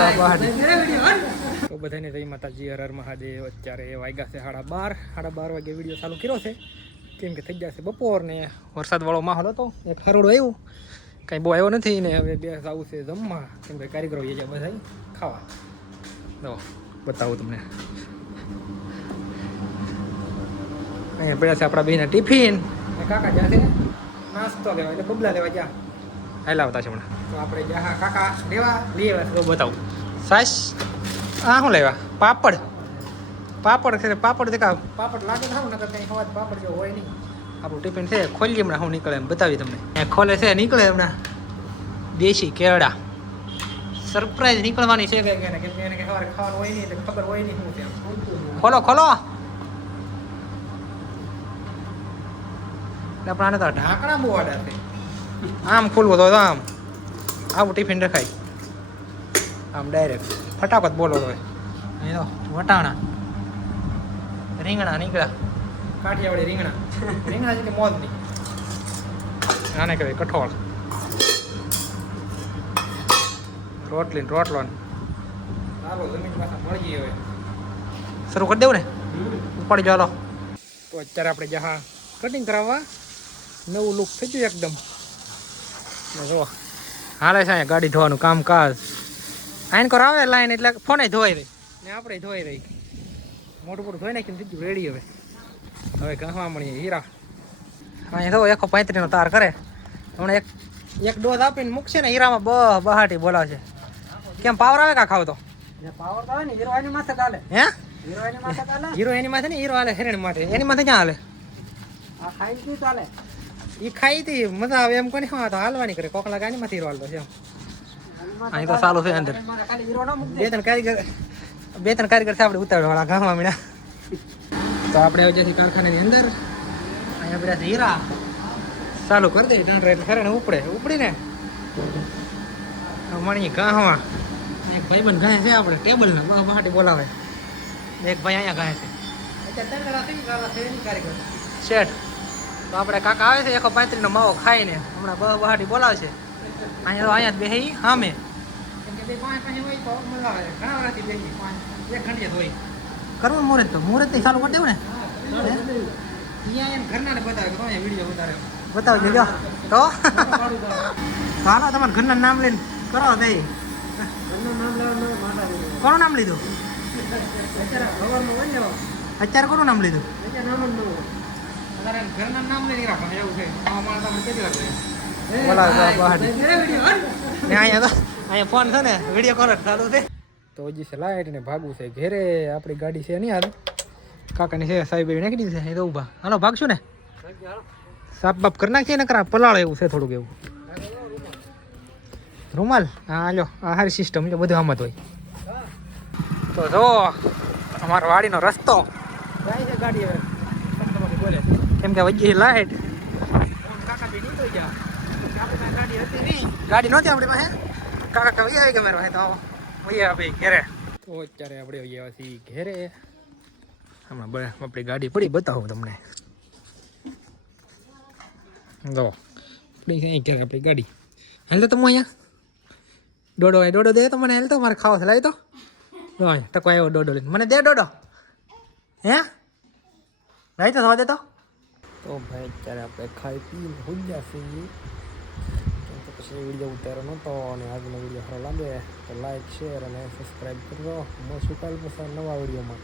તો બધાને જય માતાજી, હર હર મહાદેવ. અત્યારે વાગ્યા છે 12:30 વાગે વિડીયો ચાલુ કર્યો છે, કેમ કે થઈ જશે બપોર ને વરસાદવાળો માહોલ હતો. એક હરોડો આવ્યું, કાંઈ બહુ આવ્યો નથી ને હવે બે આવું છે જમવા, કેમ કે કારીગરો એ બધા ખાવા. તો બતાવું તમને, અહીંયા પડ્યા છે આપણા બેના ટિફિન ને કાકા જ્યાં છે નાસ્તો લેવા, એટલે બબલા લેવા જ્યાં હાલ આવતા છે હમણાં. તો આપણે જ્યાં કાકા લેવા લઈ આવ્યા તો બતાવું. સાસ શું લેવા? પાપડ છે. પાપડ દેખા, પાપડ લાગે થાવ ને કંઈ ખવા પાપડ જેવો હોય નહીં. આપણું ટિફિન છે, ખોલીએ હમણાં શું નીકળે એમ બતાવી તમને. ખોલે છે, નીકળે હમણાં દેશી કેળા. સરપ્રાઈઝ નીકળવાની છે કે કેમ કે એને સવારે ખાવાનું હોય નહીં એટલે ખબર હોય નહીં શું છે. ખોલો એટલે આપણે આને તો ઢાંકણા બહુ આડા છે. આમ ખોલવો તો આમ આવું ટિફિન રખાય આમ ડાયરેક્ટ ફટાફટ બોલો તો અહીં તો વટાણા રીંગણા નીકળ્યા, કાઠિયાવાડી રીંગણા છે કે મોજ નહીં, આને કહેવાય કઠોળ. રોટલો ચાલો જમીન પાછા મળી હવે શરૂ કરી દેવું ને, ઉપાડી ચાલો. તો અત્યારે આપણે જહા કટિંગ કરાવવા, નવું લુક થઈ ગયું એકદમ. જો હાલે છે અહીંયા ગાડી ધોવાનું કામકાજ. આઈન કર આવે લાઈન એટલે ફોને ધોવાઈ રહી ને આપણે ધોઈ રહી. મોટું ધોઈ નાખીને થઈ ગયું રેડી. હવે ગહવા મળીએ હીરા. અહીંયા તો 135 નો તાર કરે હમણાં એક ડોઝ આપીને મૂકશે ને હીરામાં બહાટી બોલાવશે. કેમ પાવર આવે કા ખાવ તો? પાવર આવે ને હીરો એની માથે ચાલે. હે હીરો એની માથે ને હીરો હાલે હેરણ માથે, એની માથે ક્યાં હાલે? આ ખાઈ કી ચાલે, ઈ ખાઈ તી મજા આવે એમ કોને. હા તો હાલવાની કરે કોકલા ગાની માંથી હીરો હાલતો છે. અહીં તો ચાલુ છે અંદર. બે ત્રણ કારીગર છે આપણે ઉતારવાળા ગામમાં મીણા. તો આપણે આવી જઈએ કારખાનાની અંદર. અહીંયા બધા હીરા ચાલુ કરી દઈએ એટલે ખરે ને ઉપડીને મણી ગામમાં. એક ભાઈબંધ ગાય છે આપણે ટેબલ ને બહાટી બોલાવે. એક ભાઈ અહીંયા ગાય છે. કારીગર શેઠ. તો આપણે કાકા આવે છે 135 નો માવો ખાઈને હમણાં બહાટી બોલાવશે. અહીંયા બે સામે કરવું મુહૂર્ત ચાલુ કરી દેવું ને. ઘરના બતાવી દેજો તો હાલો તમારા ઘરના નામ લઈને કરો દઈ. કોનું નામ લીધું અત્યારે? કોનું નામ લીધું? ઘરના નામ લઈને રાખવાનું એવું છે. અહીંયા ફોન છે ને વિડીયો કોલ ચાલુ છે. તો હજી છે લાઈટ ને ભાગવું છે ઘેરે. આપણી ગાડી છે નહીં હાલ, કાકાની છે સાહેબ નાખી દીધી છે. તો ઊભા હાલો ભાગશું ને, સાપ બાપ કરી નાખીએ ને કરા પલાળ એવું છે થોડુંક એવું. રૂમાલ હા હાલો, આ સારી સિસ્ટમ એટલે બધું આમ જ હોય. તો જો અમારો વાડીનો રસ્તો જાય છે ગાડી હવે બોલે કેમ કે વચ્ચે લાઈટ કાકા બી નીકળી ગયા. ગાડી હતી નહીં, ગાડી નહોતી આપણી પાસે. કાકા કે આવી કે મારો તો ભાઈ ઘેરે. તો અત્યારે આપણે આવ્યા છીએ ઘેરે. હમણાં આપણી ગાડી પડી બતાવું તમને. જો આપણી ઘેરે આપણી ગાડી હાલ તો હું અહીંયા ડોડો દે તો મને હાલ તો મારે ખાવા લાવી તો ટકો આવ્યો ડોડો લઈને મને દે ડોડો. હે લાવી તો થવા દે તો ભાઈ અત્યારે આપણે ખાઈ પીને ભૂલ્યા છીએ. પછી વિડીયો ઉતારો નહોતો અને આજનો વિડીયો સારો લાગે તો લાઈક શેર અને સબસ્ક્રાઈબ કરજો. મળશું કાલ પછી નવા વિડીયોમાં.